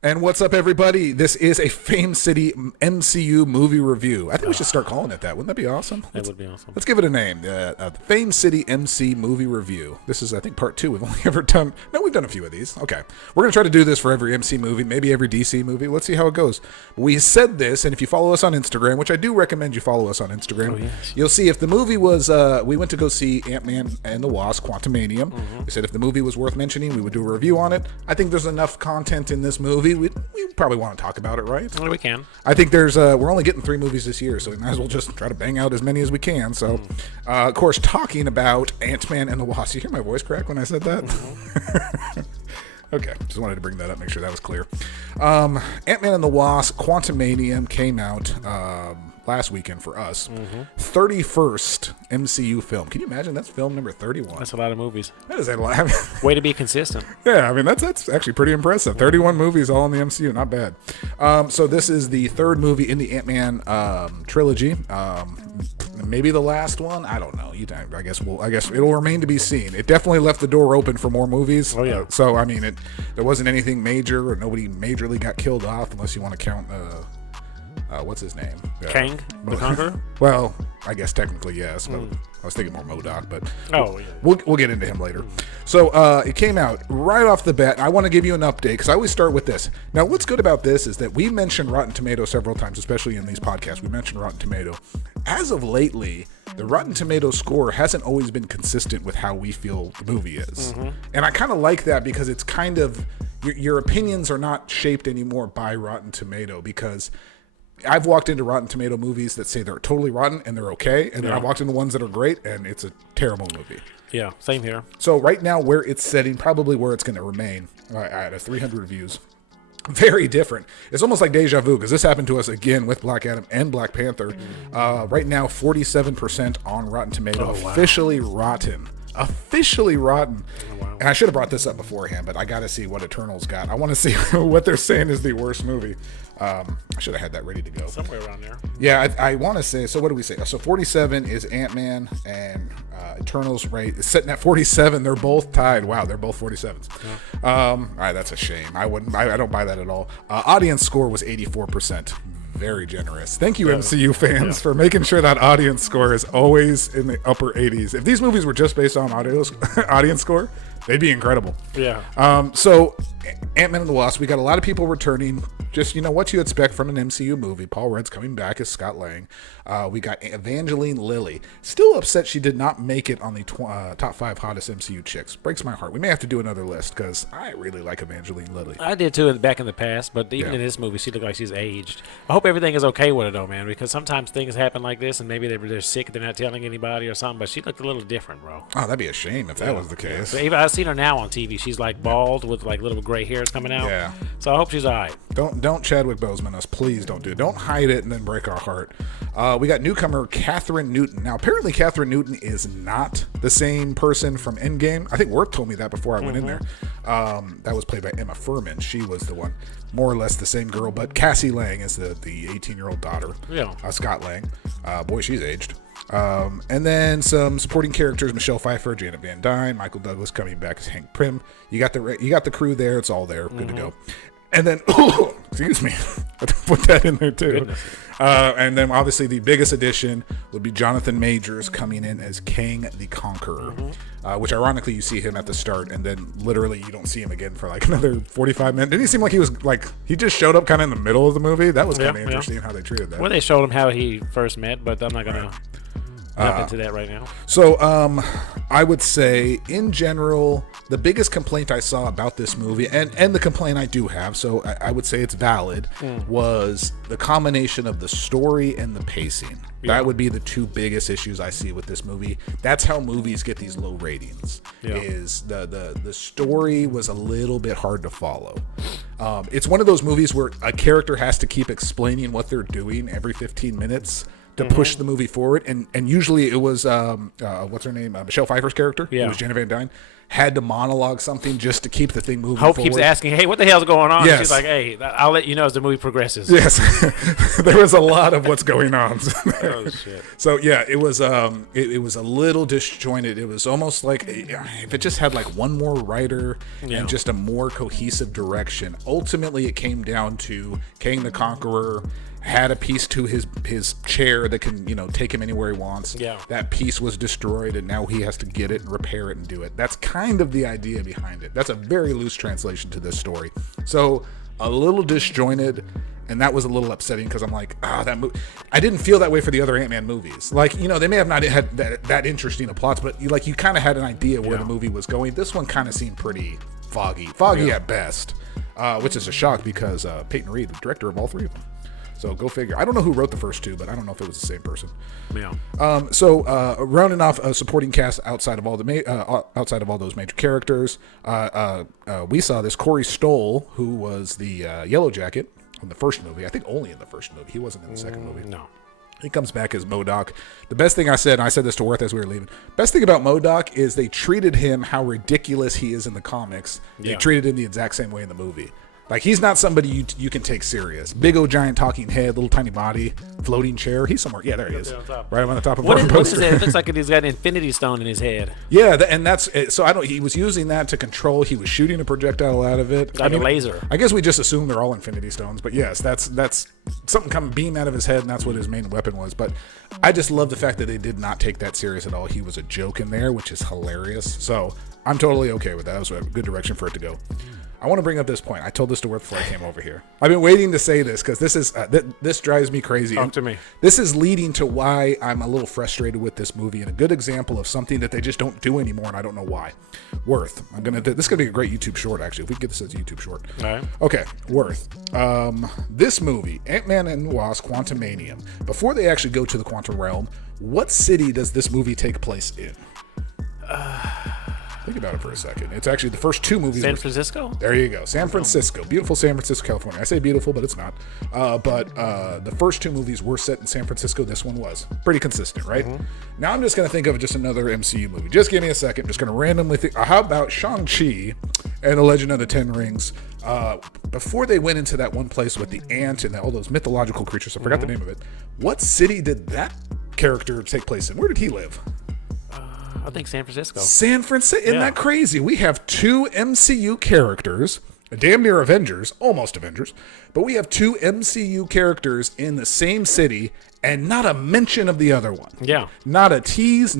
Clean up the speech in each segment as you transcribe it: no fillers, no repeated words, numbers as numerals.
And what's up, everybody? This is a Fame City MCU movie review. I think we should start calling it that. Wouldn't that be awesome? That would be awesome. Let's give it a name. Fame City MC movie review. This is, I think, part 2. We've only ever done... No, we've done a few of these. Okay. We're going to try to do this for every MC movie, maybe every DC movie. Let's see how it goes. We said this, and if you follow us on Instagram, which I do recommend you follow us on Instagram, you'll see if the movie was... we went to go see Ant-Man and the Wasp, Quantumania. We said if the movie was worth mentioning, we would do a review on it. I think there's enough content in this movie. We probably want to talk about it, right? Well, we can. I think there's we're only getting 3 movies this year, so we might as well just try to bang out as many as we can. So, of course, talking about Ant-Man and the Wasp. You hear my voice crack when I said that? Okay, just wanted to bring that up, make sure that was clear. Ant-Man and the Wasp, Quantumania came out last weekend for us. 31st MCU film. Can you imagine? That's film number 31. That's a lot of movies. That is a lot. Way to be consistent. Yeah, I mean, that's actually pretty impressive. 31 movies all in the MCU. Not bad. So this is the 3rd movie in the Ant-Man trilogy. Maybe the last one. I don't know. I guess it'll remain to be seen. It definitely left the door open for more movies. Oh yeah. So I mean, there wasn't anything major, or nobody majorly got killed off, unless you want to count. What's his name? Kang the Conqueror? Well, I guess technically yes, but I was thinking more MODOK, but yeah. we'll get into him later. So it came out right off the bat. I want to give you an update because I always start with this. Now, what's good about this is that we mentioned Rotten Tomato several times, especially in these podcasts. We mentioned Rotten Tomato. As of lately, the Rotten Tomato score hasn't always been consistent with how we feel the movie is. And I kind of like that because it's kind of, your opinions are not shaped anymore by Rotten Tomato, because I've walked into Rotten Tomato movies that say they're totally rotten and they're okay, and then I've walked into ones that are great and it's a terrible movie. Yeah, same here. So right now, where it's setting, probably where it's going to remain, at 300 reviews, very different. It's almost like deja vu, because this happened to us again with Black Adam and Black Panther. Right now, 47% on Rotten Tomato, officially rotten. Officially rotten. And I should have brought this up beforehand, but I got to see what Eternals got. I want to see what they're saying is the worst movie. I should have had that ready to go. Somewhere around there. Yeah, I want to say, so what do we say? So 47 is Ant-Man, and Eternals, right, is sitting at 47. They're both tied. Wow, they're both 47s. All right, that's a shame. I don't buy that at all. Audience score was 84%. Very generous. Thank you, MCU fans, for making sure that audience score is always in the upper 80s. If these movies were just based on audience score, they'd be incredible. Yeah. So Ant-Man and the Wasp, we got a lot of people returning. Just, what you expect from an MCU movie. Paul Rudd's coming back as Scott Lang. We got Evangeline Lilly. Still upset she did not make it on the top 5 hottest MCU chicks. Breaks my heart. We may have to do another list, because I really like Evangeline Lilly. I did too back in the past, but even in this movie, she looked like she's aged. I hope everything is okay with her, though, man, because sometimes things happen like this, and maybe they're sick, they're not telling anybody or something, but she looked a little different, bro. Oh, that'd be a shame if that was the case. So even I've seen her now on TV. She's like bald with like little gray hairs coming out. Yeah. So I hope she's all right. Don't Chadwick Boseman us. Please don't do it. Don't hide it and then break our heart. We got newcomer Catherine Newton. Now, apparently Catherine Newton is not the same person from Endgame. I think Worth told me that before I went in there. That was played by Emma Furman. She was the one, more or less the same girl, but Cassie Lang is the 18-year-old daughter. Yeah. Scott Lang. Boy, she's aged. And then some supporting characters: Michelle Pfeiffer, Janet Van Dyne, Michael Douglas coming back as Hank Pym. You got the crew there. It's all there. Good to go. And then, excuse me, I put that in there too. And then obviously the biggest addition would be Jonathan Majors coming in as Kang the Conqueror, which ironically you see him at the start, and then literally you don't see him again for like another 45 minutes. Didn't he seem like he just showed up kind of in the middle of the movie? That was kind of interesting how they treated that. Well, they showed him how he first met, but I'm not going to jump into that right now. So I would say, in general, the biggest complaint I saw about this movie, and the complaint I do have, so I would say it's valid, was the combination of the story and the pacing. That would be the 2 biggest issues I see with this movie. That's how movies get these low ratings. Is the story was a little bit hard to follow. It's one of those movies where a character has to keep explaining what they're doing every 15 minutes to push the movie forward. And usually it was, what's her name? Michelle Pfeiffer's character. Yeah. It was Jenna Van Dyne. Had to monologue something just to keep the thing moving Hope forward. keeps asking, hey, what the hell's going on? Yes. She's like, hey, I'll let you know as the movie progresses. Yes. There was a lot of what's going on. Oh, shit. So, yeah, it was it was a little disjointed. It was almost like if it just had like one more writer and just a more cohesive direction. Ultimately, it came down to Kang the Conqueror had a piece to his chair that can, take him anywhere he wants. Yeah. That piece was destroyed, and now he has to get it and repair it and do it. That's kind of the idea behind it. That's a very loose translation to this story. So a little disjointed, and that was a little upsetting because I'm like, I didn't feel that way for the other Ant-Man movies. Like, they may have not had that interesting of plots, but you kind of had an idea where the movie was going. This one kind of seemed pretty foggy at best, which is a shock because Peyton Reed, the director of all three of them. So go figure. I don't know who wrote the first two, but I don't know if it was the same person. Yeah. So rounding off a supporting cast outside of all those major characters, we saw this Corey Stoll, who was the Yellow Jacket in the first movie. I think only in the first movie. He wasn't in the second movie. No. He comes back as MODOK. The best thing I said, and I said this to Worth as we were leaving, best thing about MODOK is they treated him how ridiculous he is in the comics. They treated him the exact same way in the movie. Like, he's not somebody you can take serious. Big old giant talking head, little tiny body, floating chair. He's somewhere. Yeah, there he is. Right up on the top of our poster. What is it? It looks like he's got an Infinity Stone in his head. Yeah, and that's so. He was using that to control. He was shooting a projectile out of it. Like a laser. I guess we just assume they're all Infinity Stones, but yes, that's something beam out of his head, and that's what his main weapon was. But I just love the fact that they did not take that serious at all. He was a joke in there, which is hilarious. So I'm totally okay with that. That was a good direction for it to go. I want to bring up this point. I told this to Worth before I came over here. I've been waiting to say this because this is this drives me crazy. Talk to me. This is leading to why I'm a little frustrated with this movie, and a good example of something that they just don't do anymore, and I don't know why. Worth. This is gonna be a great YouTube short, actually. If we can get this as a YouTube short. All right. Okay, Worth. This movie, Ant-Man and Wasp: Quantumania. Before they actually go to the quantum realm, what city does this movie take place in? Think about it for a second. It's actually the first two movies. San Francisco? There you go. San Francisco. Beautiful San Francisco, California. I say beautiful, but it's not. But the first two movies were set in San Francisco. This one was. Pretty consistent, right? Mm-hmm. Now I'm just going to think of just another MCU movie. Just give me a second. I'm just going to randomly think. How about Shang-Chi and the Legend of the Ten Rings? Before they went into that one place with the ant and all those mythological creatures, I forgot the name of it. What city did that character take place in? Where did he live? I think San Francisco. San Francisco. Isn't that crazy? We have two MCU characters, damn near Avengers, almost Avengers, but we have two MCU characters in the same city and not a mention of the other one. Yeah. Not a tease,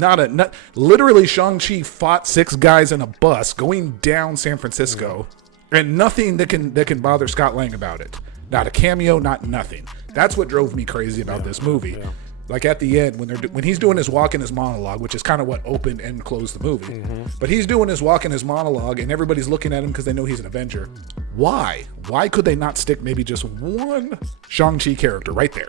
literally Shang-Chi fought 6 guys in a bus going down San Francisco and nothing that can bother Scott Lang about it. Not a cameo, not nothing. That's what drove me crazy about this movie. Yeah. Like at the end, when he's doing his walk and his monologue, which is kind of what opened and closed the movie. Mm-hmm. But he's doing his walk and his monologue, and everybody's looking at him because they know he's an Avenger. Why? Why could they not stick maybe just one Shang-Chi character right there?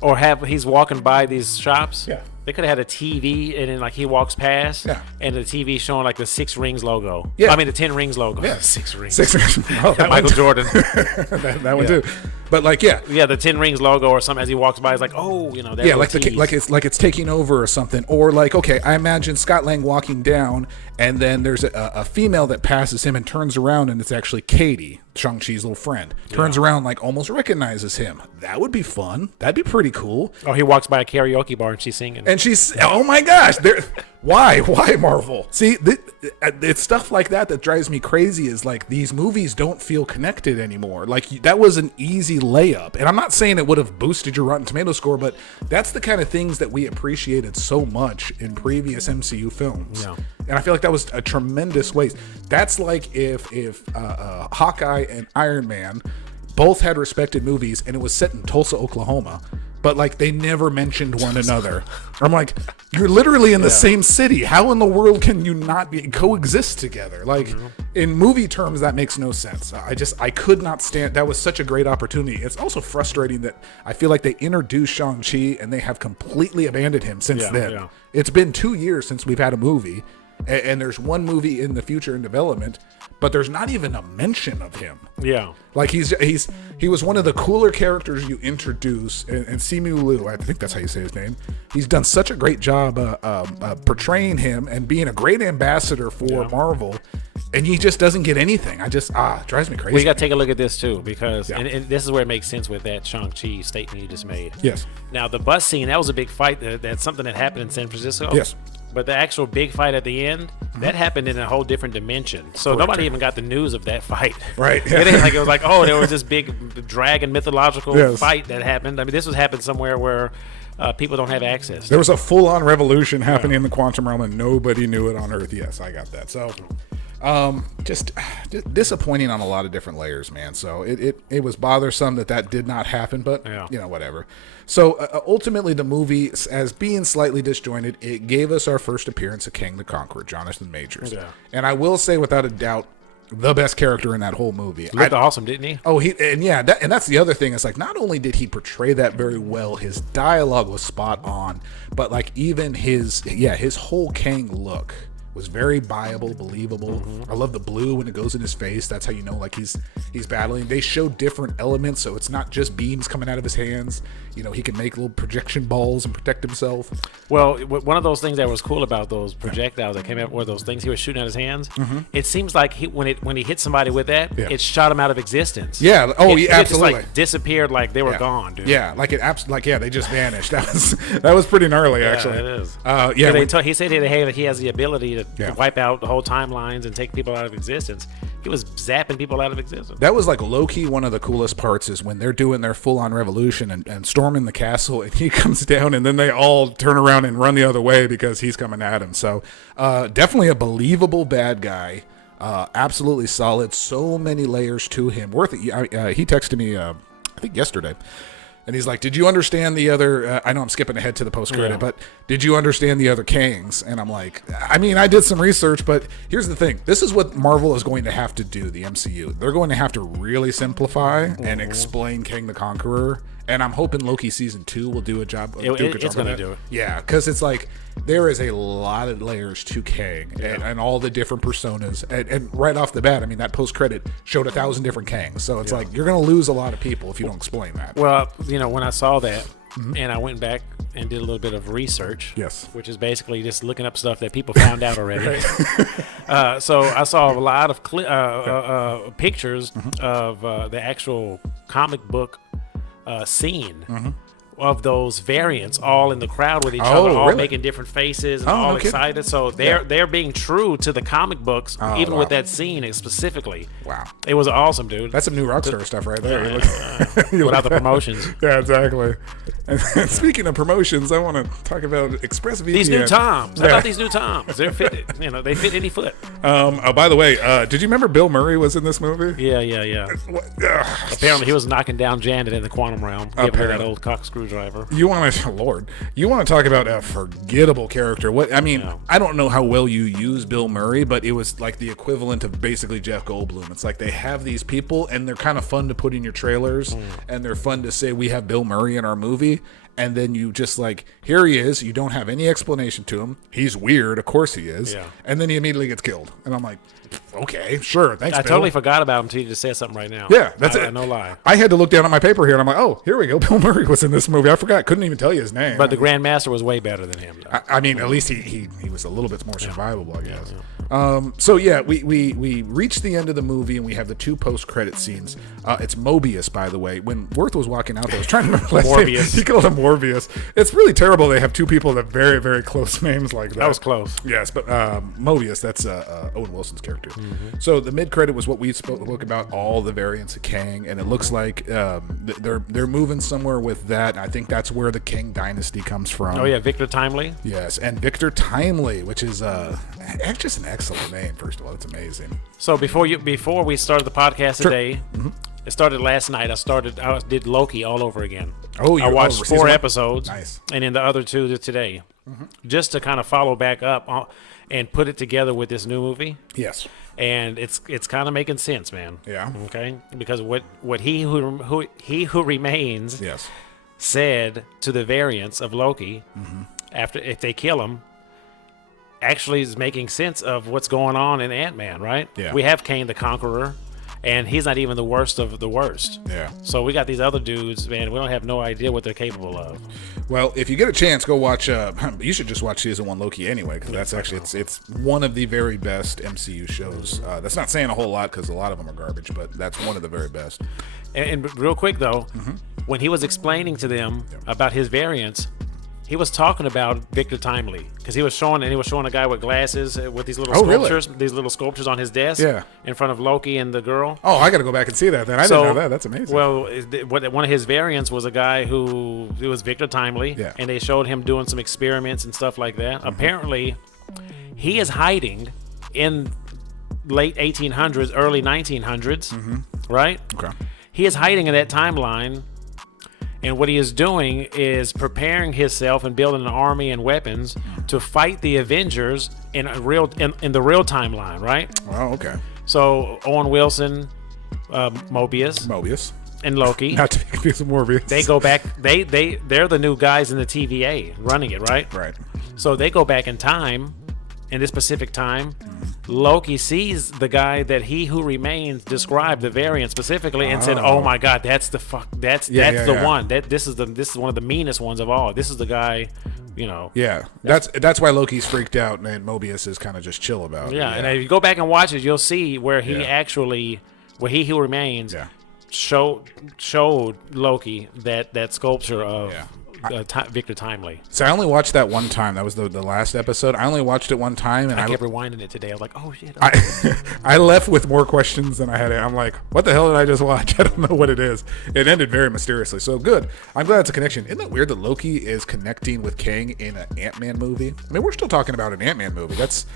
Or he's walking by these shops. Yeah. They could have had a TV, and then he walks past, and the TV showing like the 6 Rings logo. Yeah. I mean the 10 Rings logo. Yeah. 6 Rings. 6 Rings. Oh, Michael Jordan. that one too. But yeah, the 10 Rings logo or something as he walks by, it's like, like it's taking over or something. Or okay, I imagine Scott Lang walking down, and then there's a female that passes him and turns around, and it's actually Katie, Shang-Chi's little friend. Turns around, almost recognizes him. That would be fun. That'd be pretty cool. Oh, he walks by a karaoke bar and she's singing. And she's, oh my gosh, why Marvel? See, it's stuff like that drives me crazy. Is these movies don't feel connected anymore. That was an easy layup, and I'm not saying it would have boosted your Rotten Tomato score, but that's the kind of things that we appreciated so much in previous MCU films. Yeah. And I feel like that was a tremendous waste. That's like if Hawkeye and Iron Man both had respected movies, and it was set in Tulsa, Oklahoma, but they never mentioned one another. I'm like, you're literally in the same city. How in the world can you not coexist together? In movie terms, that makes no sense. I could not stand. That was such a great opportunity. It's also frustrating that I feel like they introduced Shang-Chi and they have completely abandoned him since then. Yeah. It's been 2 years since we've had a movie. And there's one movie in the future in development, but there's not even a mention of him. Yeah. Like he was one of the cooler characters you introduce, and Simu Liu, I think that's how you say his name. He's done such a great job portraying him and being a great ambassador for Marvel, and he just doesn't get anything. Drives me crazy. We got to take a look at this too, because and this is where it makes sense with that Shang-Chi statement you just made. Yes. Now the bus scene, that was a big fight. That's something that happened in San Francisco. Yes. But the actual big fight at the end, that happened in a whole different dimension. So nobody even got the news of that fight. Right. It ain't like it was like, oh, there was this big dragon mythological fight that happened. I mean, this was happened somewhere where people don't have access. There was a full-on revolution happening in the quantum realm, and nobody knew it on Earth. Yes, I got that. So, just disappointing on a lot of different layers, man. So it was bothersome that did not happen, but whatever. So ultimately, the movie, as being slightly disjointed, it gave us our first appearance of Kang the Conqueror, Jonathan Majors. Yeah. And I will say, without a doubt, the best character in that whole movie. He looked awesome, didn't he? Oh, that's the other thing. It's like, not only did he portray that very well, his dialogue was spot on, but like even his whole Kang look was very viable, believable. I love the blue when it goes in his face. That's how you know like he's battling. They show different elements, so it's not just beams coming out of his hands. You know, he can make little projection balls and protect himself. Well, one of those things that was cool about those projectiles that came out, or those things he was shooting out his hands, it seems like when he hit somebody with that, it shot him out of existence. Yeah. Oh, it absolutely. Just like disappeared, like they were gone, dude. Yeah, they just vanished. That was pretty gnarly, actually. It is. He said he has the ability to wipe out the whole timelines and take people out of existence. He was zapping people out of existence. That was like low-key one of the coolest parts is when they're doing their full-on revolution and storming the castle, and he comes down, and then they all turn around and run the other way because he's coming at him. So definitely a believable bad guy. Absolutely solid. So many layers to him. Worth it. He texted me, I think yesterday. And he's like, did you understand the other, I know I'm skipping ahead to the post-credit, but did you understand the other Kangs? And I'm like, I mean, I did some research, but here's the thing. This is what Marvel is going to have to do, the MCU. They're going to have to really simplify and explain Kang the Conqueror. And I'm hoping Loki Season 2 will do a job. It's going to do it. Yeah, because it's like, there is a lot of layers to Kang and all the different personas. And right off the bat, I mean, that post-credit showed 1,000 different Kangs. So it's like, you're going to lose a lot of people if you don't explain that. Well, when I saw that, and I went back and did a little bit of research, which is basically just looking up stuff that people found out already. So I saw a lot of pictures of the actual comic book scene of those variants all in the crowd with each other, all making different faces and all excited. So they're being true to the comic books, even with that scene specifically. Wow. It was awesome, dude. That's some new Rockstar stuff right there. Without the promotions. Yeah, exactly. And speaking of promotions, I want to talk about ExpressVPN. These new Toms. How about these new Toms? They're fitted. They fit any foot. By the way, did you remember Bill Murray was in this movie? Yeah. Apparently he was knocking down Janet in the quantum realm, giving her that old cock screwdriver. You want to talk about a forgettable character? I don't know how well you use Bill Murray, but it was like the equivalent of basically Jeff Goldblum. It's like they have these people, and they're kind of fun to put in your trailers, and they're fun to say we have Bill Murray in our movie. And then you just like, here he is. You don't have any explanation to him. He's weird. Of course he is. Yeah. And then he immediately gets killed. And I'm like, okay, sure. Thanks, I Bill. totally forgot about him until you just said something right now. Yeah, that's it. No lie. I had to look down at my paper here, and I'm like, oh, here we go. Bill Murray was in this movie. I forgot. Couldn't even tell you his name. But the Grandmaster was way better than him, though. I mean, at least he was a little bit more survivable, I guess. We reached the end of the movie, and we have the two post-credit scenes. It's Mobius, by the way. When Worth was walking out, I was trying to remember last name. He called him Morbius. It's really terrible they have two people that have very, very close names like that. That was close. Yes, but Mobius, that's Owen Wilson's character. So the mid-credit was what we spoke about, all the variants of Kang, and it looks like they're moving somewhere with that. I think that's where the Kang dynasty comes from. Oh, yeah, Victor Timely? Yes, and Victor Timely, which is just an excellent name, first of all. It's amazing. So before we started the podcast today, it started last night. I did Loki all over again. Oh, I watched 4 episodes. Nice. And then the other 2 today, just to kind of follow back up and put it together with this new movie. Yes. And it's kind of making sense, man. Yeah. Okay. Because what he who remains said to the variants of Loki, after if they kill him, actually is making sense of what's going on in Ant-Man, right? Yeah. We have Kang the Conqueror, and he's not even the worst of the worst. Yeah. So we got these other dudes, man. We don't have no idea what they're capable of. Well, if you get a chance, go watch. You should just watch season 1 Loki anyway, because that's actually it's one of the very best MCU shows. That's not saying a whole lot because a lot of them are garbage, but that's one of the very best. And real quick though, when he was explaining to them about his variants, he was talking about Victor Timely because he was showing a guy with glasses with these little sculptures, these little sculptures on his desk in front of Loki and the girl. Oh, I got to go back and see that then. I didn't know that. That's amazing. Well, one of his variants was a guy it was Victor Timely, and they showed him doing some experiments and stuff like that. Apparently, he is hiding in late 1800s, early 1900s, right? Okay. He is hiding in that timeline. And what he is doing is preparing himself and building an army and weapons to fight the Avengers in the real timeline, right? Oh, okay. So Owen Wilson, Mobius, and Loki. Not to be confused with Morbius. They go back. They're the new guys in the TVA running it, right? Right. So they go back in time, in this specific time. Loki sees the guy that He Who Remains described the variant specifically and said, "Oh my God, that's the one. This is one of the meanest ones of all. This is the guy, you know." Yeah, that's why Loki's freaked out and Mobius is kind of just chill about it. Yeah, and if you go back and watch it, you'll see where He Who Remains showed Loki that sculpture of. Victor Timely. So I only watched that one time. That was the last episode. I only watched it one time, and I kept rewinding it today. I was like, "Oh shit!" I left with more questions than I had. I'm like, "What the hell did I just watch?" I don't know what it is. It ended very mysteriously. So good. I'm glad it's a connection. Isn't that weird that Loki is connecting with Kang in an Ant-Man movie? I mean, we're still talking about an Ant-Man movie. That's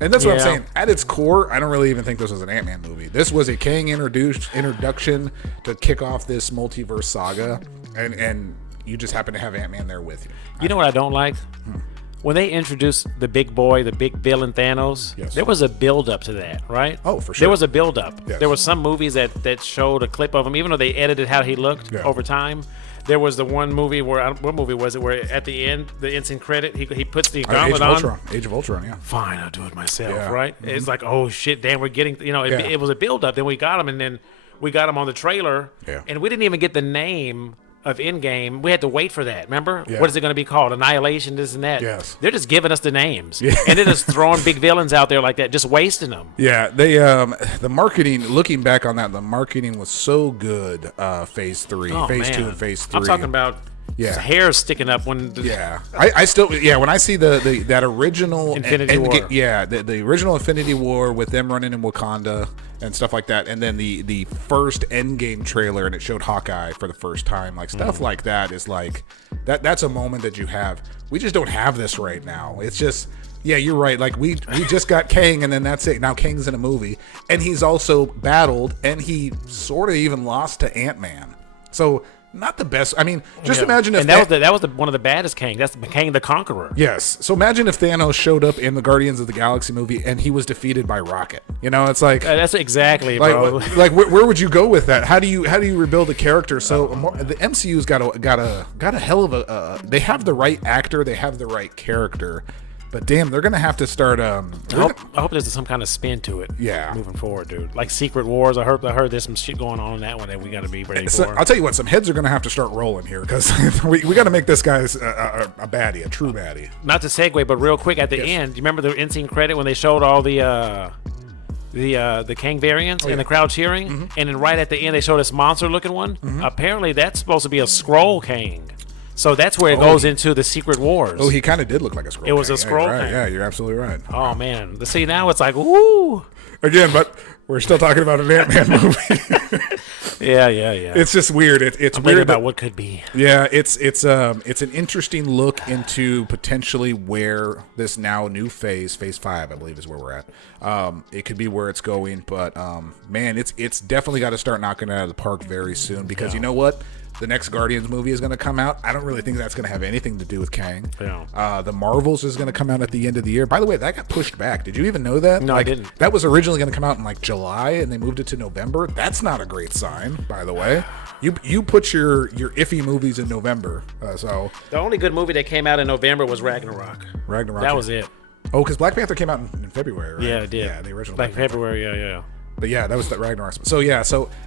what I'm saying. At its core, I don't really even think this was an Ant-Man movie. This was a Kang introduction to kick off this multiverse saga, and you just happen to have Ant-Man there with you. You know what I don't like? When they introduced the big boy, the big villain Thanos, there was a build-up to that, right? Oh, for sure. There was a build-up. Yes. There were some movies that showed a clip of him, even though they edited how he looked over time. There was the one movie what movie was it, where at the end, the instant credit, he puts the gauntlet on. Age of Ultron, yeah. Fine, I'll do it myself, right? It's like, oh, shit, damn, we're getting, it was a build-up. Then we got him, and then we got him on the trailer, and we didn't even get the name of Endgame. We had to wait for that. Remember? Yeah. What is it going to be called? Annihilation, this and that. Yes. They're just giving us the names, and they're just throwing big villains out there like that, just wasting them. Yeah, they the marketing. Looking back on that, the marketing was so good. Phase 3, Phase 2, and Phase 3. I'm talking about. Hair sticking up when. I still when I see that original Infinity War. The original Infinity War with them running in Wakanda and stuff like that, and then the first Endgame trailer and it showed Hawkeye for the first time, like stuff like that is like that's a moment that you have. We just don't have this right now. It's just. Yeah, you're right. Like we just got Kang, and then that's it. Now Kang's in a movie, and he's also battled, and he sort of even lost to Ant-Man. So. Not the best. I mean, just imagine if that was one of the baddest Kang. That's Kang the Conqueror. Yes. So imagine if Thanos showed up in the Guardians of the Galaxy movie and he was defeated by Rocket. You know, it's like that's exactly, bro. Like where would you go with that? How do you rebuild a character? So the MCU's got a hell of a. They have the right actor. They have the right character. But damn, they're gonna have to start. I hope there's some kind of spin to it. Yeah, moving forward, dude. Like Secret Wars. I heard there's some shit going on in that one that we got to be ready for. I'll tell you what, some heads are gonna have to start rolling here because we got to make this guy a baddie, a true baddie. Not to segue, but real quick at the end, do you remember the end scene credit when they showed all the Kang variants and the crowd cheering, and then right at the end they showed this monster-looking one. Apparently, that's supposed to be a Skrull Kang. So that's where it goes into the Secret Wars. Oh, he kind of did look like a Skrull. It was a Skrull Kang. Yeah, you're absolutely right. Oh man, see now it's like woo. Again, but we're still talking about an Ant-Man movie. Yeah. It's just weird. It's I'm weird about what could be. Yeah, it's an interesting look into potentially where this now new phase 5, I believe, is where we're at. It could be where it's going, but man, it's definitely got to start knocking it out of the park very soon because you know what? The next Guardians movie is going to come out. I don't really think that's going to have anything to do with Kang. Yeah. The Marvels is going to come out at the end of the year. By the way, that got pushed back. Did you even know that? No, I didn't. That was originally going to come out in like July, and they moved it to November. That's not a great sign, by the way. You put your iffy movies in November. So the only good movie that came out in November was Ragnarok. That was it. Oh, because Black Panther came out in February, right? Yeah, it did. Yeah, the original. Like February, yeah. But yeah, that was the Ragnarok.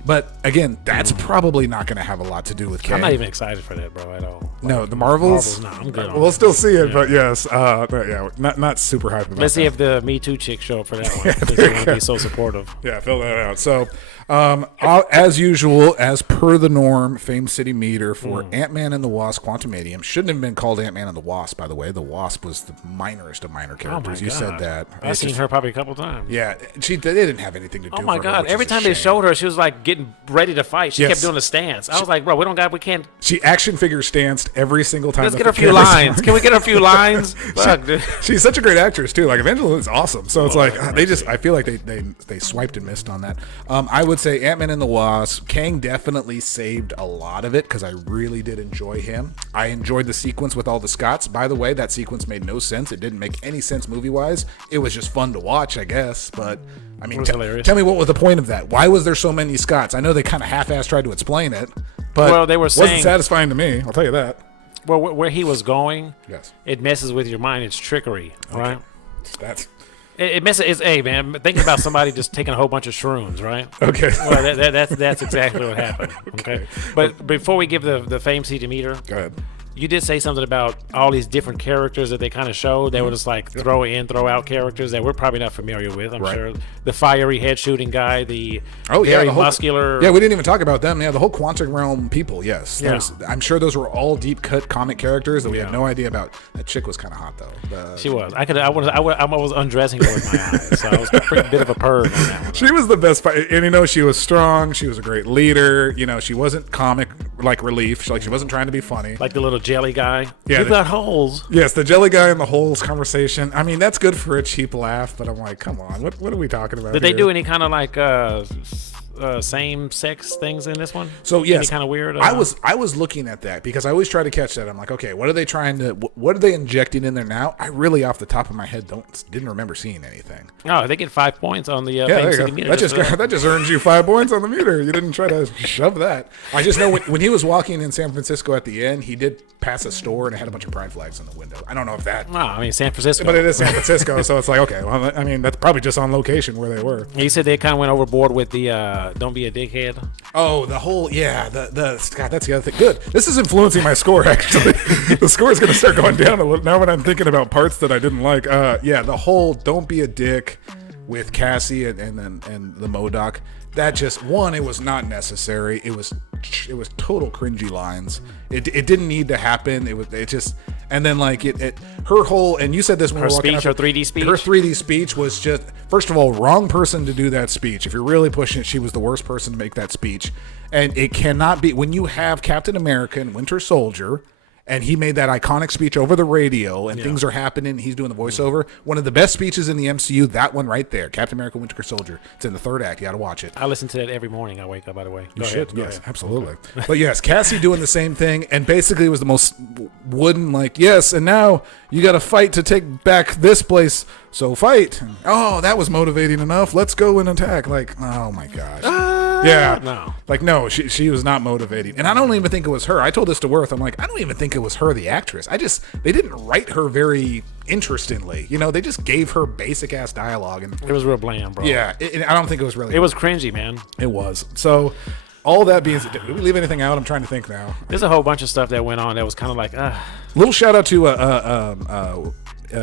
But again, that's probably not going to have a lot to do with Kang. I'm not even excited for that, bro, at all. Like, no, the Marvels. No, I'm good. We'll still see it, but yes, not super hyped about Let's see that. if the Me Too chicks show up for that one. Because they're going to be so supportive. Yeah, fill that out. So, as usual, as per the norm, Fame City meter for Ant-Man and the Wasp: Quantumania. Shouldn't have been called Ant-Man and the Wasp, by the way. The Wasp was the minorest of minor characters. You said that. I've seen her probably a couple times. Yeah, they didn't have anything to do. Oh my God! Every time they showed her, she was like getting ready to fight. She kept doing the stance. I was like, bro, we can't. She action figure stanced every single time. Let's get her a few lines. Can we get her a few lines? Fuck, dude. She's such a great actress too. Like Evangeline is awesome. So it's like I feel like they swiped and missed on that. I would say Ant-Man and the Wasp. Kang definitely saved a lot of it because I really did enjoy him. I enjoyed the sequence with all the Scots. By the way, that sequence made no sense. It didn't make any sense movie wise. It was just fun to watch, I guess. But I mean, tell me what was the point of that? Why was there so many Scots? I know they kind of half-assed tried to explain it, but they were saying, wasn't satisfying to me. I'll tell you that. Well, where he was going, yes, it messes with your mind. It's trickery, right? That's it messes. It's man. Thinking about somebody just taking a whole bunch of shrooms, right? Okay. Well, that's exactly what happened. Okay. But before we give the Fame City meter, go ahead. You did say something about all these different characters that they kind of showed. They were just like throw in, throw out characters that we're probably not familiar with. I'm sure the fiery head shooting guy, the very muscular. Yeah, we didn't even talk about them. Yeah, the whole Quantum Realm people. Yes, I'm sure those were all deep cut comic characters that we had no idea about. That chick was kind of hot though. She was. I was undressing her with my eyes, so I was a pretty bit of a perv on that one. She was the best, and she was strong. She was a great leader. She wasn't comic like relief. She wasn't trying to be funny. Like the little jelly guy. Yeah, you've got holes. Yes, the jelly guy and the holes conversation. I mean, that's good for a cheap laugh, but I'm like, come on, what are we talking about? Did they do any kind of like same-sex things in this one? So yes, any kind of weird. I was looking at that because I always try to catch that. I'm like, okay, what are they injecting in there now? I really, off the top of my head, didn't remember seeing anything. Oh, they get 5 points on the Fame City meter. That just earns you 5 points on the meter. You didn't try to shove that. I just know when he was walking in San Francisco at the end, he did pass a store and it had a bunch of pride flags in the window. I don't know if that. No, I mean San Francisco, but it is San Francisco, so it's like okay. Well, I mean that's probably just on location where they were. You said they kind of went overboard with the "Don't be a dickhead." Oh, the whole the God, that's the other thing. Good. This is influencing my score actually. The score is going to start going down a little now when I'm thinking about parts that I didn't like. The whole "Don't be a dick" with Cassie and the MODOK. That just it was not necessary. It was total cringy lines. It didn't need to happen. And then like her whole, and you said this when her we were walking speech, her 3D speech. Her 3D speech was just, first of all, wrong person to do that speech. If you're really pushing it, she was the worst person to make that speech. And it cannot be, when you have Captain America and Winter Soldier, and he made that iconic speech over the radio, and things are happening. He's doing the voiceover. One of the best speeches in the MCU, that one right there, Captain America, Winter Soldier. It's in the third act. You got to watch it. I listen to that every morning. I wake up, by the way. You should. Yes, absolutely. But yes, Cassie doing the same thing, and basically it was the most wooden, like, yes, and now you got to fight to take back this place. So fight. Oh, that was motivating enough. Let's go and attack. Like, oh my gosh. Yeah. No. Like, no, she was not motivating. And I don't even think it was her. I told this to Worth. I'm like, I don't even think it was her, the actress. They didn't write her very interestingly. They just gave her basic ass dialogue. And it was real bland, bro. Yeah. I don't think it was really. It was cringy, man. It was. So all that being said, did we leave anything out? I'm trying to think now. There's a whole bunch of stuff that went on that was kind of like, Little shout out to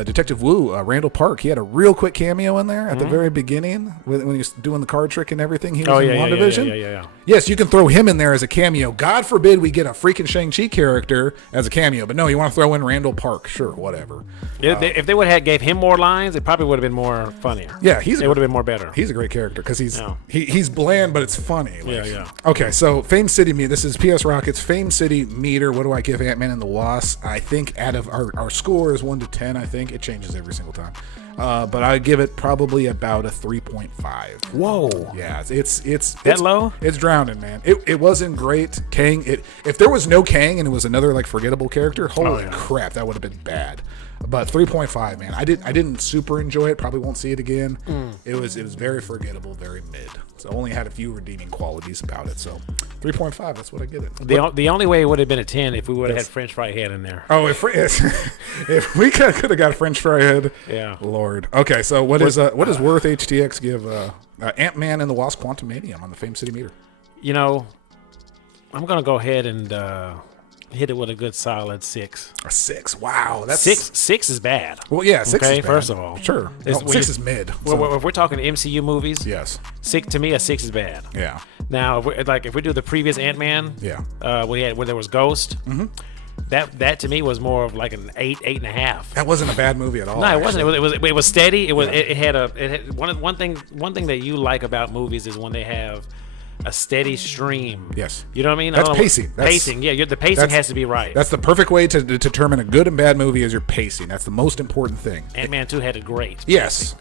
Detective Wu, Randall Park. He had a real quick cameo in there at the very beginning when he was doing the card trick and everything. He was in WandaVision. Yeah. Yes, you can throw him in there as a cameo. God forbid we get a freaking Shang-Chi character as a cameo, but no, you want to throw in Randall Park. Sure, whatever. If they would have gave him more lines, it probably would have been more funnier. Yeah, it would have been more better. He's a great character because he's bland, but it's funny. Yeah. Okay, so Fame City meter. This is PS Rocket's Fame City meter. What do I give Ant-Man and the Wasp? I think out of our score is 1 to 10. I think it changes every single time. But I give it probably about a 3.5. Whoa. Yeah, it's low? It's drowning, man. It wasn't great. Kang. If there was no Kang and it was another like forgettable character, holy crap, that would have been bad. But 3.5, man. I didn't super enjoy it. Probably won't see it again. It was very forgettable, very mid. It's only had a few redeeming qualities about it. So 3.5, that's what I get it. The only way it would have been a 10 if we would have had French fry head in there. Oh, if we could have got French fry head. Yeah. Lord. Okay, so what does Worth HTX give Ant-Man and the Wasp Quantumania on the Fame City meter? You know, I'm going to go ahead and hit it with a good solid 6. A 6? Wow. That's 6 is bad. Well, yeah, 6 is bad. First of all. Sure. No, 6 is mid. Well, if we're talking MCU movies, yes. 6 to me, a 6 is bad. Yeah. Now, if we do the previous Ant-Man, where there was Ghost, that to me was more of like an 8.5. That wasn't a bad movie at all. No, it wasn't. It was steady. It had one thing that you like about movies is when they have a steady stream. Yes. You know what I mean? That's pacing. Pacing. Yeah, the pacing has to be right. That's the perfect way to determine a good and bad movie is your pacing. That's the most important thing. Ant-Man 2 had a great pacing. Yes.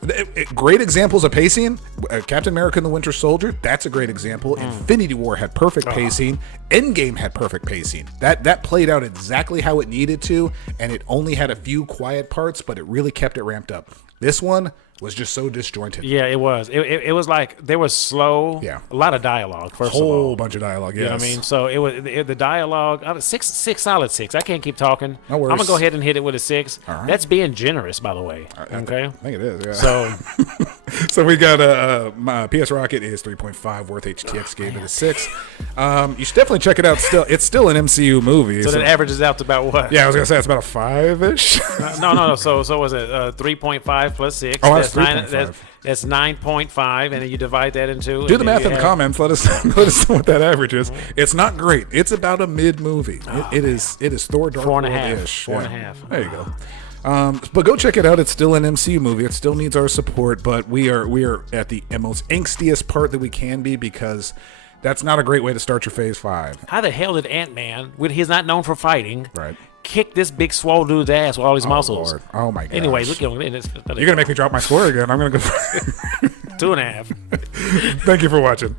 Great examples of pacing. Captain America and the Winter Soldier, that's a great example. Infinity War had perfect pacing. Endgame had perfect pacing. That played out exactly how it needed to, and it only had a few quiet parts, but it really kept it ramped up. This one was just so disjointed. Yeah, it was. It was like there was slow. Yeah. A lot of dialogue. First of all, a whole bunch of dialogue. Yes. You know what I mean? So it was the dialogue. Six solid 6. I can't keep talking. No worries. I'm gonna go ahead and hit it with a 6. All right. That's being generous, by the way. Okay. I think it is. Yeah. So. So we got my PS Rocket is 3.5. Worth HTX gave it a 6. You should definitely check it out. It's still an MCU movie. So that averages out to about what? Yeah, I was gonna say it's about a 5-ish. No. So was it 3.5 plus 6? Oh, that's 3.5. That's 9.5, and then you divide that into. Do the math in the comments. Let us know what that average is. It's not great. It's about a mid movie. It is Thor Dark World-ish. 4.5. There you go. But go check it out. It's still an MCU movie. It still needs our support, but we are at the most angstiest part that we can be because that's not a great way to start your Phase 5. How the hell did Ant-Man, when he's not known for fighting, right, kick this big swole dude's ass with all his muscles? Lord. Oh my god. Anyway, look at him. You're gonna make me drop my score again. I'm gonna go 2.5. Thank you for watching.